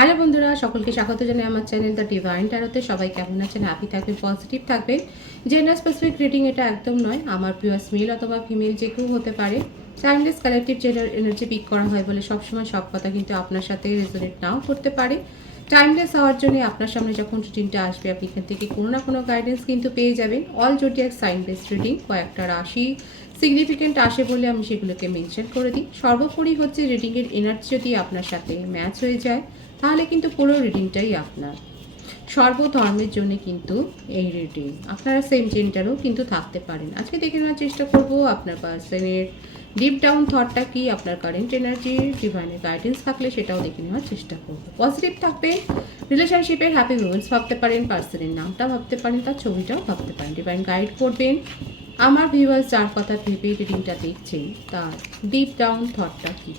Hello বন্ধুরা, সকলকে স্বাগত জানাই আমার চ্যানেল দ্য ডিভাইন ট্যারোতে। সবাই কেমন আছেন? হ্যাপি থাকবেন, পজিটিভ থাকবেন। জেন্ডার স্পেসিফিক রিডিং এটা একদম নয়। আমার পিওর মেল অথবা ফিমেল যে কেউ হতে পারে। Timeless collective gender energy pick করা হয় বলে সবসময় সব কথা কিন্তু আপনার সাথে রেজোনেট নাও করতে পারে। টাইমলেস হওয়ার জন্য আপনার সামনে যখন রিডিংটা আসবে, আপনি এখান থেকে কোনো না কোনো গাইডেন্স কিন্তু পেয়ে যাবেন। All zodiac sign based reading, কয়েকটা রাশি সিগনিফিকেন্ট আসে বলে আমি সেগুলোকে মেনশন করে দিই। সর্বোপরি হচ্ছে রিডিংয়ের এনার্জি যদি আপনার সাথে ম্যাচ হয়ে যায় তাহলে কিন্তু পুরো রিডিংটাই আপনার। সর্বধর্মের জন্য কিন্তু এই রিডিং, আপনারা সেম জেন্ডারও কিন্তু থাকতে পারেন। আজকে দেখে নেওয়ার চেষ্টা করব আপনার পার্সনের ডিপ ডাউন থটটা কি, আপনার কারেন্ট এনার্জি, ডিভাইনের গাইডেন্স থাকলে সেটাও দেখে নেওয়ার চেষ্টা করব। পজিটিভ থাকবে, রিলেশনশিপের হ্যাপি মুমেন্টস ভাবতে পারেন, পার্সনের নামটা ভাবতে পারেন, তার ছবিটাও ভাবতে পারেন। ডিভাইন গাইড করবেন আমার ভিউয়ার্স যার কথা ভেবে রিডিংটা দেখছেন তার ডিপ ডাউন থটটা কি।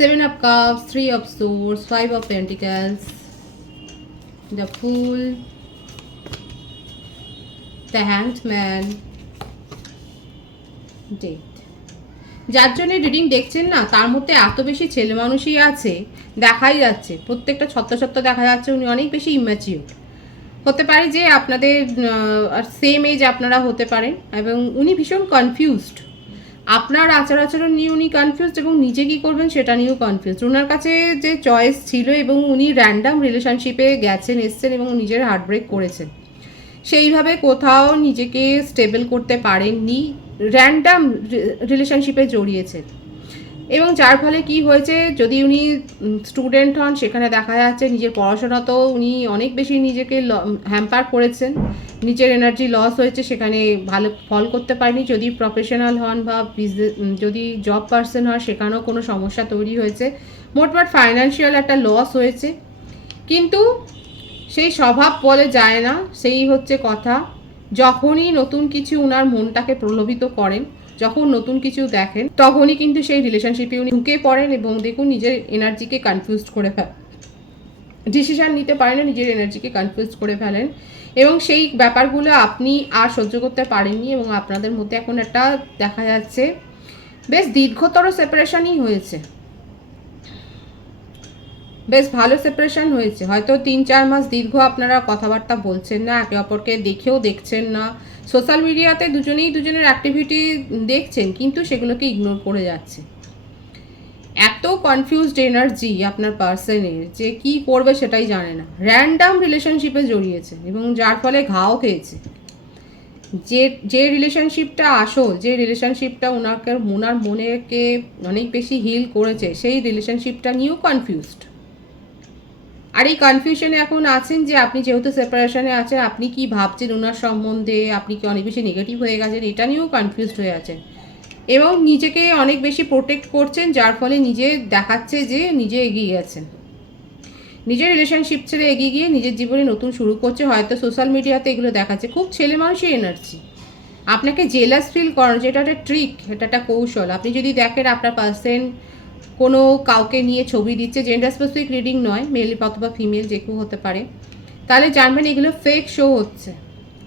Seven of Cups, Three of Swords, Five of Pentacles, the Fool, the Hanged Man, Death. যার জন্য রিডিং দেখছেন না তার মধ্যে এত বেশি ছেলে মানুষই আছে, দেখাই যাচ্ছে প্রত্যেকটা ছত্র দেখা যাচ্ছে উনি অনেক বেশি ইম্যাচিউর। হতে পারে যে আপনাদের সেম এজ আপনারা হতে পারেন এবং উনি ভীষণ কনফিউজড। আপনার আচরণ নিয়ে উনি কনফিউজড এবং নিজে কী করবেন সেটা নিয়েও কনফিউজড। ওনার কাছে যে চয়েস ছিল এবং উনি র্যান্ডাম রিলেশনশিপে গেছেন এসছেন এবং নিজের হার্টব্রেক করেছেন, সেইভাবে কোথাও নিজেকে স্টেবল করতে পারেননি, র্যান্ডাম রিলেশনশিপে জড়িয়েছেন। এবং যার ফলে কি হয়েছে, যদি উনি স্টুডেন্ট হন সেখানে দেখা যাচ্ছে নিজের পড়াশোনাতেও উনি অনেক বেশি নিজেকে হ্যাম্পার করেছেন, নিজের এনার্জি লস হয়েছে, সেখানে ভালো ফল করতে পারেনি। যদি প্রফেশনাল হন বা বিজনেস, যদি জব পার্সন হয় সেখানেও কোনো সমস্যা তৈরি হয়েছে। মোটমাট ফাইন্যান্সিয়াল একটা লস হয়েছে, কিন্তু সেই স্বভাব বলে যায় না, সেই হচ্ছে কথা। যখনই নতুন কিছু ওনার মনটাকে প্রলোভিত করেন, যখন নতুন কিছু দেখেন তখনই কিন্তু সেই রিলেশনশিপে উনি ঢুকে পড়েন এবং দেখুন নিজের এনার্জিকে কনফিউজ করে ফেলেন, ডিসিশান নিতে পারেন না, নিজের এনার্জিকে কনফিউজ করে ফেলেন এবং সেই ব্যাপারগুলো আপনি আর সহ্য করতে পারেননি এবং আপনাদের মধ্যে এখন একটা দেখা যাচ্ছে বেশ দীর্ঘতর সেপারেশনই হয়েছে, বেশ ভালো সেপারেশন হয়েছে। হয়তো 3-4 মাস দীর্ঘ আপনারা কথাবার্তা বলছেন না, একে অপরকে দেখেও দেখছেন না, সোশ্যাল মিডিয়াতে দুজনেই দুজনের অ্যাক্টিভিটি দেখছেন কিন্তু সেগুলোকে ইগনোর করে যাচ্ছে। এত কনফিউজড এনার্জি আপনার পার্সনের যে কি করবে সেটাই জানে না, র্যান্ডাম রিলেশনশিপে জড়িয়েছে এবং যার ফলে ঘাও খেয়েছে। যে রিলেশনশিপটা আসল, যে রিলেশনশিপটা ওনার মনেকে অনেক বেশি হিল করেছে, সেই রিলেশনশিপটা নিয়েও কনফিউজড। আর এই কনফিউশনে এখন আছেন যে আপনি যেহেতু সেপারেশনে আছেন, আপনি কি ভাবছেন ওনার সম্বন্ধে, আপনি কি অনেক বেশি নেগেটিভ হয়ে গেছেন এটা নিয়েও কনফিউজড হয়ে আছেন এবং নিজেকে অনেক বেশি প্রোটেক্ট করছেন, যার ফলে নিজে দেখাচ্ছে যে নিজে এগিয়ে গেছেন, নিজের রিলেশনশিপ ছেড়ে এগিয়ে গিয়ে নিজের জীবনে নতুন শুরু করছে। হয়তো সোশ্যাল মিডিয়াতে এগুলো দেখাচ্ছে, খুব ছেলে মানুষের এনার্জি, আপনাকে জেলাস ফিল করানো, যেটা একটা ট্রিক, এটা একটা কৌশল। আপনি যদি দেখেন আপনার পার্সন কোনো কাউকে নিয়ে ছবি দিচ্ছে, জেন্ডার স্পেসিফিক রিডিং নয়, মেল অথবা ফিমেল যে কেউ হতে পারে, তাহলে জানবেন এগুলো ফেক শো হচ্ছে।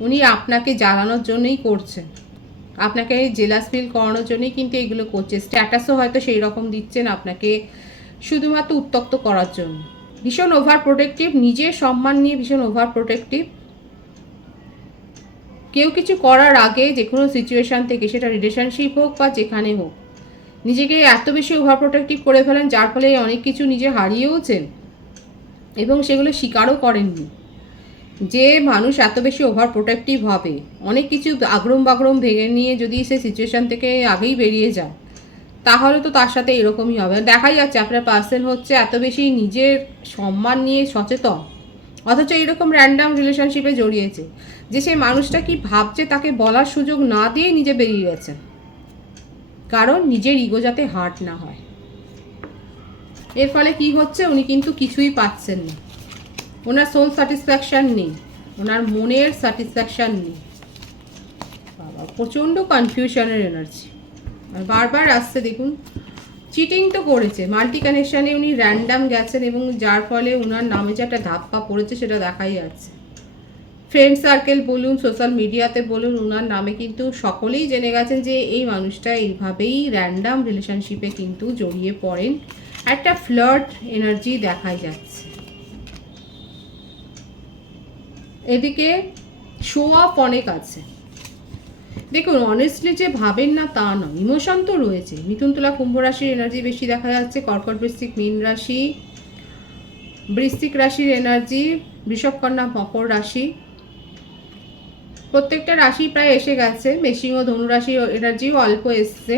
উনি আপনাকে জ্বালানোর জন্যই করছেন, আপনাকে জেলাস ফিল করানোর জন্যই কিন্তু এগুলো করছে। স্ট্যাটাসও হয়তো সেই রকম দিচ্ছেন আপনাকে শুধুমাত্র উত্তক্ত করার জন্য। ভীষণ ওভার প্রোটেক্টিভ, নিজের সম্মান নিয়ে ভীষণ ওভার প্রোটেক্টিভ। কেউ কিছু করার আগে যে কোনো সিচুয়েশান থেকে, সেটা রিলেশনশিপ হোক বা যেখানে হোক, নিজেকে এত বেশি ওভার প্রোটেক্টিভ করে ফেলেন যার ফলে অনেক কিছু নিজে হারিয়েওছেন এবং সেগুলো স্বীকারও করেননি। যে মানুষ এত বেশি ওভার প্রোটেক্টিভ হবে, অনেক কিছু আগরম বাগরম ভেঙে নিয়ে যদি সে সিচুয়েশান থেকে আগেই বেরিয়ে যায়, তাহলে তো তার সাথে এরকমই হবে। দেখাই যাচ্ছে আপনার পার্সন হচ্ছে এত বেশি নিজের সম্মান নিয়ে সচেতন, অথচ এরকম র্যান্ডাম রিলেশনশিপে জড়িয়েছে যে সেই মানুষটা কি ভাবছে তাকে বলার সুযোগ না দিয়ে নিজে বেরিয়ে গেছে, কারণ নিজের ইগো যাতে হার্ট না হয়। এর ফলে কি হচ্ছে, উনি কিন্তু কিছুই পাচ্ছেন না, ওনার সোল স্যাটিসফ্যাকশান নেই, ওনার মনের স্যাটিসফ্যাকশান নেই। বাবা, প্রচণ্ড কনফিউশনের এনার্জি আর বারবার আসছে। দেখুন চিটিং তো করেছে, মাল্টি কানেকশানে উনি র্যান্ডাম গেছেন এবং যার ফলে ওনার নামে যে একটা ধাপ্পা পড়েছে সেটা দেখাই যাচ্ছে। ফ্রেন্ড সার্কেল বলুন, সোশ্যাল মিডিয়াতে বলুন, ওনার নামে কিন্তু সকলেই জেনে গেছেন যে এই মানুষটা এইভাবেই র্যান্ডাম রিলেশনশিপে কিন্তু জড়িয়ে পড়েন। একটা ফ্লার্ট এনার্জি দেখাই যাচ্ছে। এদিকে শো অফ অনেক আছে। দেখুন অনেস্টলি যে ভাবেন না তা নয়, ইমোশন তো রয়েছে। মিথুন তুলা কুম্ভ রাশির এনার্জি বেশি দেখা যাচ্ছে, কর্কট বৃশ্চিক মীন রাশি, বৃশ্চিক রাশির এনার্জি, বৃষভ কন্যা মকর রাশি, প্রত্যেকটা রাশি প্রায় এসে গেছে। মেষিং ও ধনু রাশির এনার্জিও অল্প এসছে।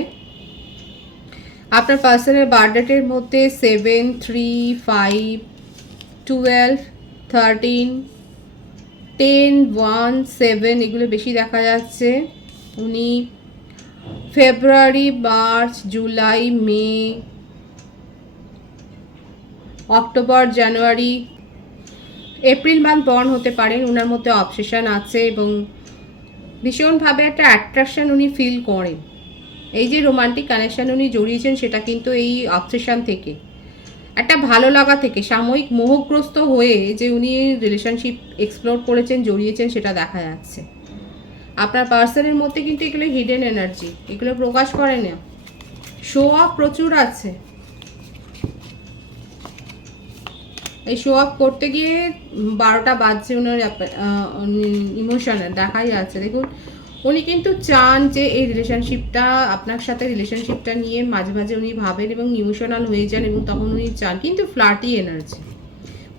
আপনার পার্সনের বার্থডেটের মধ্যে 7, 3, 5, 12, 13, 10, 1, 7 এগুলো বেশি দেখা যাচ্ছে। উনি ফেব্রুয়ারি, মার্চ, জুলাই, মে, অক্টোবর, জানুয়ারি, এপ্রিল মান্থ বর্ন হতে পারেন। ওনার মধ্যে অবসেশন আছে এবং ভীষণভাবে একটা অ্যাট্রাকশন উনি ফিল করেন। এই যে রোমান্টিক কানেকশান উনি জড়িয়েছেন সেটা কিন্তু এই অবসেশন থেকে, একটা ভালো লাগা থেকে, সাময়িক মোহগ্রস্ত হয়ে যে উনি রিলেশনশিপ এক্সপ্লোর করেছেন, জড়িয়েছেন সেটা দেখা যাচ্ছে। আপনার পার্সনের মধ্যে কিন্তু এগুলো হিডেন এনার্জি, এগুলো প্রকাশ করে না। শো অফ প্রচুর আছে। এই শো অফ করতে গিয়ে 12টা বাজছে ওনার ইমোশনের দেখাই যাচ্ছে। দেখুন উনি কিন্তু চান যে এই রিলেশনশিপটা, আপনার সাথে রিলেশনশিপটা নিয়ে মাঝে মাঝে উনি ভাবেন এবং ইমোশনাল হয়ে যান এবং তখন উনি চান, কিন্তু ফ্লার্টি এনার্জি,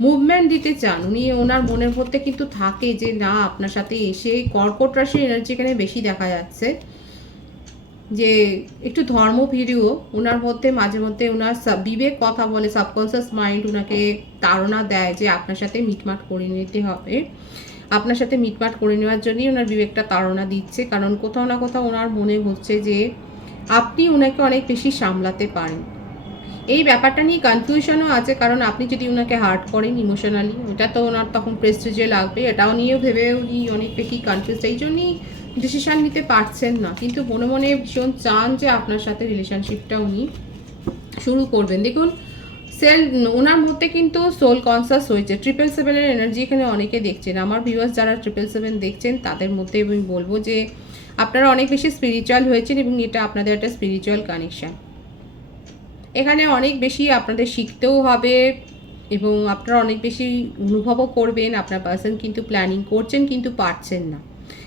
মুভমেন্ট দিতে চান উনি। ওনার মনের মধ্যে কিন্তু থাকে যে না আপনার সাথে এসে, কর্কট রাশির এনার্জি এখানে বেশি দেখা যাচ্ছে, যে একটু ধর্ম ভিডিও ওনার মধ্যে মাঝে মধ্যে ওনার বিবেক কথা বলে, সাবকনসিয়াস মাইন্ড ওনাকে তাড়না দেয় যে আপনার সাথে মিটমাট করে নিতে হবে। আপনার সাথে মিটমাট করে নেওয়ার জন্যই ওনার বিবেকটা তাড়না দিচ্ছে, কারণ কোথাও না কোথাও ওনার মনে হচ্ছে যে আপনি ওনাকে অনেক বেশি সামলাতে পারেন। এই ব্যাপারটা নিয়ে কনফিউশনও আছে, কারণ আপনি যদি ওনাকে হার্ট করেন ইমোশনালি, এটা তো ওনার তখন প্রেস্টিজে লাগবে, এটাও নিয়েও ভেবে উনি অনেক বেশি কনফিউজ, এই জন্যই ডিসিশান নিতে পারছেন না। কিন্তু মনে মনে ভীষণ চান যে আপনার সাথে রিলেশনশিপটা উনি শুরু করবেন। দেখুন ওনার মধ্যে কিন্তু সোল কনসাস হয়েছে। 777-এর এনার্জি এখানে অনেকে দেখছেন। আমার ভিউয়ার্স যারা 777 দেখছেন তাদের মধ্যে আমি বলবো যে আপনারা অনেক বেশি স্পিরিচুয়াল হয়েছেন এবং এটা আপনাদের একটা স্পিরিচুয়াল কানেকশান। এখানে অনেক বেশি আপনাদের শিখতেও হবে এবং আপনারা অনেক বেশি অনুভবও করবেন। আপনার পার্সন কিন্তু প্ল্যানিং করছেন কিন্তু পারছেন না,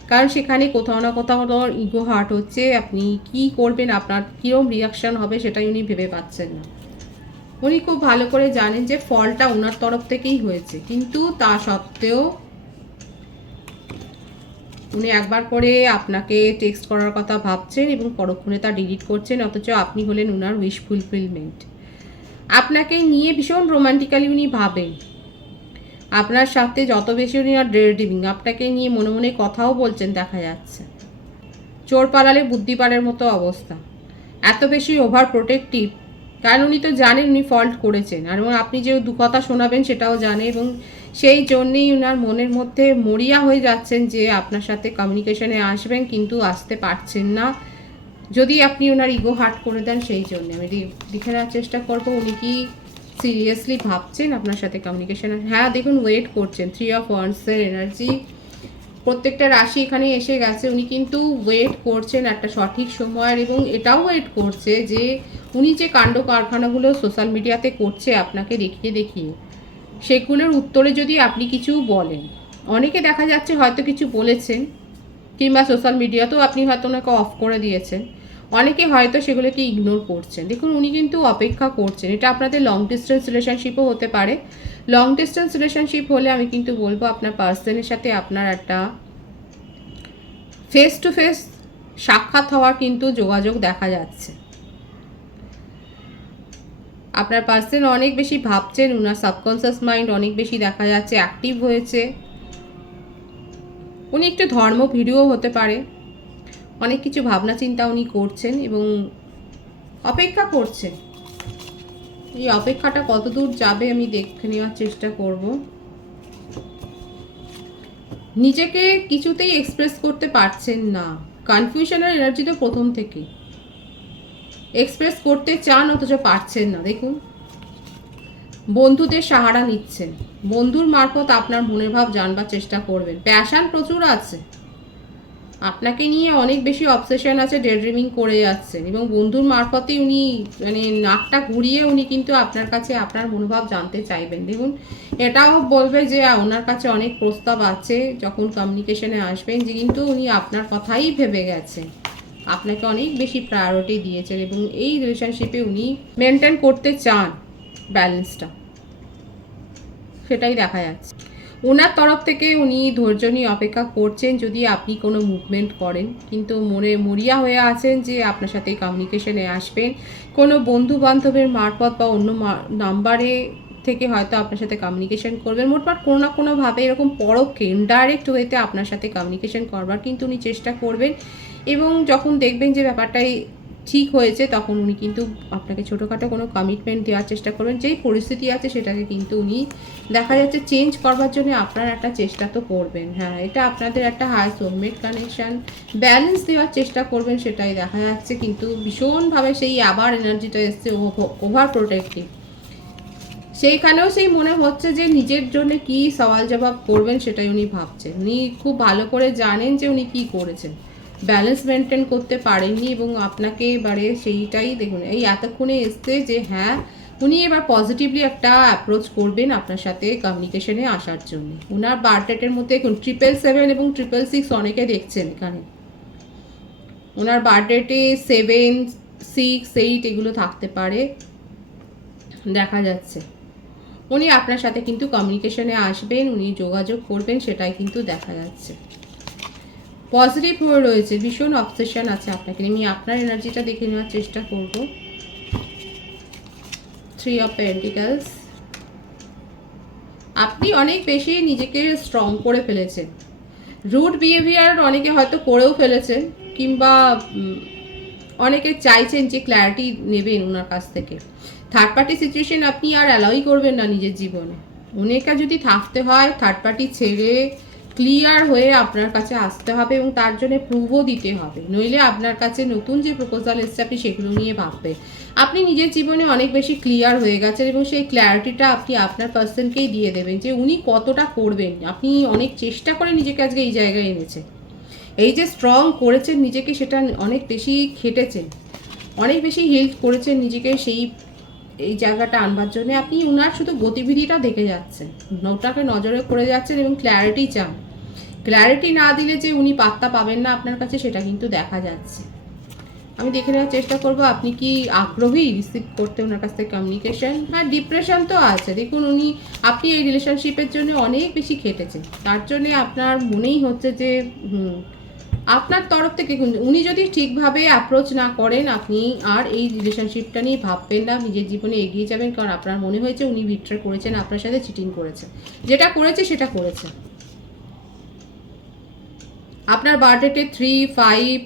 কারণ সেখানে কোথাও না কোথাও ইগো হার্ট হচ্ছে। আপনি কি করবেন, আপনার কীরকম রিয়াকশান হবে সেটাই উনি ভেবে পাচ্ছেন না। উনি খুব ভালো করে জানেন যে ফলটা ওনার তরফ থেকেই হয়েছে, কিন্তু তা সত্ত্বেও উনি একবার করে আপনাকে টেক্সট করার কথা ভাবছেন এবং পরক্ষণে তা ডিলিট করছেন, অথচ আপনি হলেন ওনার উইশ ফুলফিলমেন্ট। আপনাকে নিয়ে ভীষণ রোমান্টিক্যালি উনি ভাবেন। আপনার সাথে যত বেশি উনি আর ডে ড্রিমিং, আপনাকে নিয়ে মনে মনে কথাও বলছেন দেখা যাচ্ছে। চোর পালালে বুদ্ধি পাড়ের মতো অবস্থা। এত বেশি ওভার প্রোটেক্টিভ, কারণ উনি তো জানেন উনি ফল্ট করেছেন, আর আপনি যে দু কথা শোনাবেন সেটাও জানে, এবং সেই জন্যেই ওনার মনের মধ্যে মরিয়া হয়ে যাচ্ছেন যে আপনার সাথে কমিউনিকেশনে আসবেন, কিন্তু আসতে পারছেন না যদি আপনি ওনার ইগো হার্ট করে দেন। সেই জন্য আমি দেখে নেওয়ার চেষ্টা করবো উনি কি সিরিয়াসলি ভাবছেন আপনার সাথে কমিউনিকেশন। হ্যাঁ দেখুন ওয়েট করছেন। 3 অফ ওয়ান্ডসের এনার্জি প্রত্যেকটা রাশি এখানে এসে গেছে। উনি কিন্তু ওয়েট করছেন একটা সঠিক সময়ের, এবং এটাও ওয়েট করছে যে উনি যে কাণ্ড কারখানাগুলো সোশ্যাল মিডিয়াতে করছে আপনাকে দেখিয়ে দেখিয়ে, সেগুলোর উত্তরে যদি আপনি কিছু বলেন। অনেকে দেখা যাচ্ছে হয়তো কিছু বলেছেন, কিংবা সোশ্যাল মিডিয়াতেও আপনি হয়তো ওনাকে অফ করে দিয়েছেন, অনেকে হয়তো সেগুলোকে ইগনোর করছেন। দেখুন উনি কিন্তু অপেক্ষা করছেন। এটা আপনাদের লং ডিস্টেন্স রিলেশনশিপও হতে পারে। লং ডিস্টেন্স রিলেশনশিপ হলে আমি কিন্তু বলবো আপনার পার্সনের সাথে আপনার একটা ফেস টু ফেস সাক্ষাৎ হওয়ার কিন্তু যোগাযোগ দেখা যাচ্ছে। আপনার পার্সন অনেক বেশি ভাবছেন, উনার সাবকনসিয়াস মাইন্ড অনেক বেশি দেখা যাচ্ছে অ্যাক্টিভ হয়েছে। উনি একটু ধর্ম ভিডিও হতে পারে, অনেক কিছু ভাবনা চিন্তা উনি করছেন এবং অপেক্ষা করছেন। এই অপেক্ষাটা কতদূর যাবে আমি দেখে নেওয়ার চেষ্টা করব। নিজেকে কিছুতেই এক্সপ্রেস করতে পারছেন না, কনফিউশনের এনার্জি তো প্রথম থেকে। এক্সপ্রেস করতে চান অথচ পারছেন না। দেখুন, বন্ধুদের সাহারা নিচ্ছেন, বন্ধুর মারফত আপনার মনের ভাব জানবার চেষ্টা করবেন। প্যাশন প্রচুর আছে, আপনাকে নিয়ে অনেক বেশি অবসেশন আছে, ডে ড্রিমিং করে যাচ্ছেন এবং বন্ধুর মারফতে উনি মানে নাকটা ঘুরিয়ে উনি কিন্তু আপনার কাছে আপনার মনোভাব জানতে চাইবেন। দেখুন, এটাও বলবে যে ওনার কাছে অনেক প্রস্তাব আছে যখন কমিউনিকেশনে আসবেন, যে কিন্তু উনি আপনার কথাই ভেবে গেছেন, আপনাকে অনেক বেশি প্রায়োরিটি দিয়েছেন এবং এই রিলেশনশিপে উনি মেনটেন করতে চান ব্যালেন্সটা, সেটাই দেখা যাচ্ছে। ওনার তরফ থেকে উনি ধৈর্য নিয়ে অপেক্ষা করছেন যদি আপনি কোনো মুভমেন্ট করেন, কিন্তু মনে মরিয়া হয়ে আছেন যে আপনার সাথে কমিউনিকেশনে আসবেন। কোনো বন্ধু বান্ধবের মারফত বা অন্য নাম্বারে থেকে হয়তো আপনার সাথে কমিউনিকেশন করবেন। মোটমাট কোনো না কোনোভাবে এরকম পরোক্ষে ইনডাইরেক্ট ওয়েতে আপনার সাথে কমিউনিকেশন করবার কিন্তু উনি চেষ্টা করবেন এবং যখন দেখবেন যে ব্যাপারটাই ঠিক হয়েছে তখন উনি কিন্তু আপনাকে ছোটোখাটো কোনো কমিটমেন্ট দেওয়ার চেষ্টা করবেন। যেই পরিস্থিতি আছে সেটাকে কিন্তু উনি দেখা যাচ্ছে চেঞ্জ করবার জন্য আপনার একটা চেষ্টা তো করবেন। হ্যাঁ, এটা আপনাদের একটা হাই সোলমেট কানেকশান, ব্যালেন্স দেওয়ার চেষ্টা করবেন সেটাই দেখা যাচ্ছে, কিন্তু ভীষণভাবে সেই আবার এনার্জিটা এসছে ওভার প্রোটেক্টিভ। সেইখানেও সেই মনে হচ্ছে যে নিজের জন্য কি সওয়াল জবাব করবেন সেটাই উনি ভাবছেন। উনি খুব ভালো করে জানেন যে উনি কি করেছেন, ব্যালেন্স মেনটেন করতে পারেননি এবং আপনাকে এবারে সেইটাই দেখুন এই এতক্ষণে এসছে যে হ্যাঁ উনি এবার পজিটিভলি একটা অ্যাপ্রোচ করবেন আপনার সাথে কমিউনিকেশনে আসার জন্য। ওনার বার্থডেটের মধ্যে দেখুন 777 এবং 666 অনেকে দেখছেন এখানে। ওনার বার্থডেটে 7, 6, 8 এগুলো থাকতে পারে দেখা যাচ্ছে। উনি আপনার সাথে কিন্তু কমিউনিকেশনে আসবেন, উনি যোগাযোগ করবেন সেটাই কিন্তু দেখা যাচ্ছে। পজিটিভ হয়ে রয়েছে, ভীষণ অবসেশন আছে আপনাকে। আমি আপনার এনার্জিটা দেখে নেওয়ার চেষ্টা করব। 3 অফ পেন্টিকলস, আপনি অনেক বেশি নিজেকে স্ট্রং করে ফেলেছেন। রুড বিহেভিয়ার অনেকে হয়তো করেও ফেলেছেন, কিংবা অনেকে চাইছেন যে ক্ল্যারিটি নেবেন ওনার কাছ থেকে। থার্ড পার্টি সিচুয়েশন আপনি আর অ্যালাউই করবেন না নিজের জীবনে। অনেকা যদি থাকতে হয় থার্ড পার্টি ছেড়ে ক্লিয়ার হয়ে আপনার কাছে আসতে হবে এবং তার জন্য প্রুভও দিতে হবে, নইলে আপনার কাছে নতুন যে প্রপোজাল এসছে আপনি সেগুলো নিয়ে ভাববেন। আপনি নিজের জীবনে অনেক বেশি ক্লিয়ার হয়ে গেছেন এবং সেই ক্ল্যারিটিটা আপনি আপনার পার্সনকেই দিয়ে দেবেন যে উনি কতটা করবেন। আপনি অনেক চেষ্টা করে নিজেকে আজকে এই জায়গায় এনেছেন, এই যে স্ট্রং করেছেন নিজেকে, সেটা অনেক বেশি খেটেছেন, অনেক বেশি হেল্প করেছেন নিজেকে সেই এই জায়গাটা আনবার জন্য। আপনি উনার শুধু গতিবিধিটা দেখে যাচ্ছেন, ওটাকে নজরে করে যাচ্ছেন এবং ক্ল্যারিটি চান। ক্ল্যারিটি না দিলে যে উনি পাত্তা পাবেন না আপনার কাছে সেটা কিন্তু দেখা যাচ্ছে। আমি দেখে নেওয়ার চেষ্টা করব আপনি কি আগ্রহী রিসিভ করতে ওনার কাছ থেকে কমিউনিকেশন। হ্যাঁ, ডিপ্রেশন তো আছে দেখুন, আপনি এই রিলেশনশিপের জন্য অনেক বেশি খেটেছেন, তার জন্যে আপনার মনেই হচ্ছে যে আপনার তরফ থেকে উনি যদি ঠিকভাবে অ্যাপ্রোচ না করেন আপনি আর এই রিলেশনশিপটা নিয়ে ভাববেন না, নিজের জীবনে এগিয়ে যাবেন, কারণ আপনার মনে হয়েছে উনি বিট্রে করেছেন, আপনার সাথে চিটিং করেছেন, যেটা করেছে সেটা করেছে। আপনার বার্থডেতে 3, 5,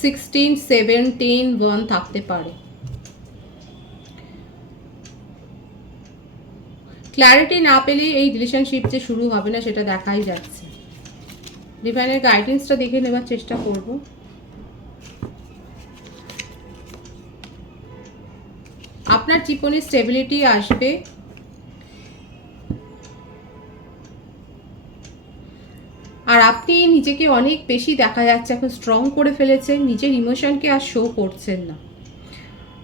16, 7, 10, 1 থাকতে পারে। ক্ল্যারিটি না পেলে এই রিলেশনশিপ যে শুরু হবে না সেটা দেখাই যাচ্ছে। ডিভাইনের গাইডেন্সটা দেখে নেবার চেষ্টা করব। আপনার জীবনে স্টেবিলিটি আসবে, আর আপনি নিজেকে অনেক বেশি দেখা যাচ্ছে এখন স্ট্রং করে ফেলেছেন, নিজের ইমোশনকে আর শো করছেন না।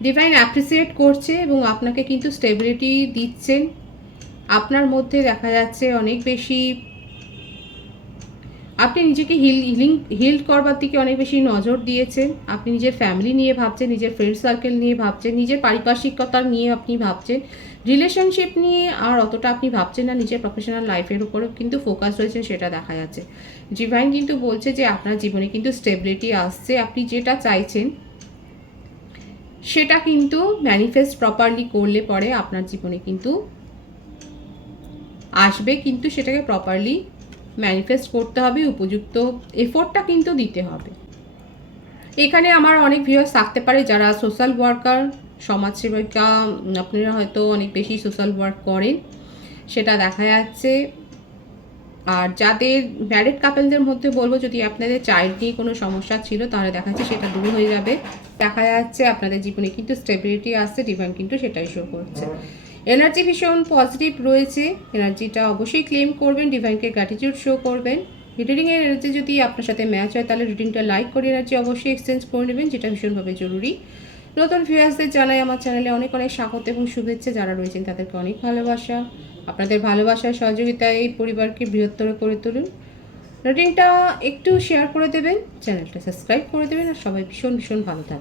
ডিভাইন অ্যাপ্রিসিয়েট করছে এবং আপনাকে কিন্তু স্টেবিলিটি দিচ্ছেন। আপনার মধ্যে দেখা যাচ্ছে অনেক বেশি আপনি নিজেকে হিল করবার দিকে অনেক বেশি নজর দিয়েছেন। আপনি নিজের ফ্যামিলি নিয়ে ভাবছেন, নিজের ফ্রেন্ড সার্কেল নিয়ে ভাবছেন, নিজের পারিপার্শ্বিকতা নিয়ে আপনি ভাবছেন, রিলেশনশিপ নিয়ে আর অতটা আপনি ভাবছেন না, নিজের প্রফেশনাল লাইফের উপরেও কিন্তু ফোকাস রয়েছেন সেটা দেখা যাচ্ছে। ডিভাইন কিন্তু বলছে যে আপনার জীবনে কিন্তু স্টেবিলিটি আসছে, আপনি যেটা চাইছেন সেটা কিন্তু ম্যানিফেস্ট প্রপারলি করলে পরে আপনার জীবনে কিন্তু আসবে, কিন্তু সেটাকে প্রপারলি ম্যানিফেস্ট করতে হবে, উপযুক্ত এফোর্টটা কিন্তু দিতে হবে। এখানে আমার অনেক ভিউয়ার্স থাকতে পারে যারা সোশ্যাল ওয়ার্কার, সমাজসেবিকা, আপনারা হয়তো অনেক বেশি সোশ্যাল ওয়ার্ক করেন সেটা দেখা যাচ্ছে। আর যাদের ম্যারিড কাপলদের মধ্যে বলবো, যদি আপনাদের চাইল্ড নিয়ে কোনো সমস্যা ছিল তাহলে দেখা যাচ্ছে সেটা দূর হয়ে যাবে। দেখা যাচ্ছে আপনাদের জীবনে কিন্তু স্টেবিলিটি আসছে, ডিভাইন কিন্তু সেটাই শো করছে। এনার্জি ভীষণ পজিটিভ রয়েছে, এনার্জিটা অবশ্যই ক্লেম করবেন, ডিভাইনকে গ্র্যাটিটিউড শো করবেন। রিডিংয়ের এনার্জি যদি আপনার সাথে ম্যাচ হয় তাহলে রিডিংটা লাইক করে এনার্জি অবশ্যই এক্সচেঞ্জ করে নেবেন, যেটা ভীষণভাবে জরুরি। নতুন ভিউয়ার্সদের জানাই আমার চ্যানেলে অনেক অনেক স্বাগত এবং শুভেচ্ছা। যারা রয়েছেন তাদেরকে অনেক ভালোবাসা। আপনাদের ভালোবাসার সহযোগিতায় এই পরিবারকে বৃহত্তর করে তুলুন। রিডিংটা একটু শেয়ার করে দেবেন, চ্যানেলটা সাবস্ক্রাইব করে দেবেন, আর সবাই ভীষণ ভীষণ ভালো থাকবেন।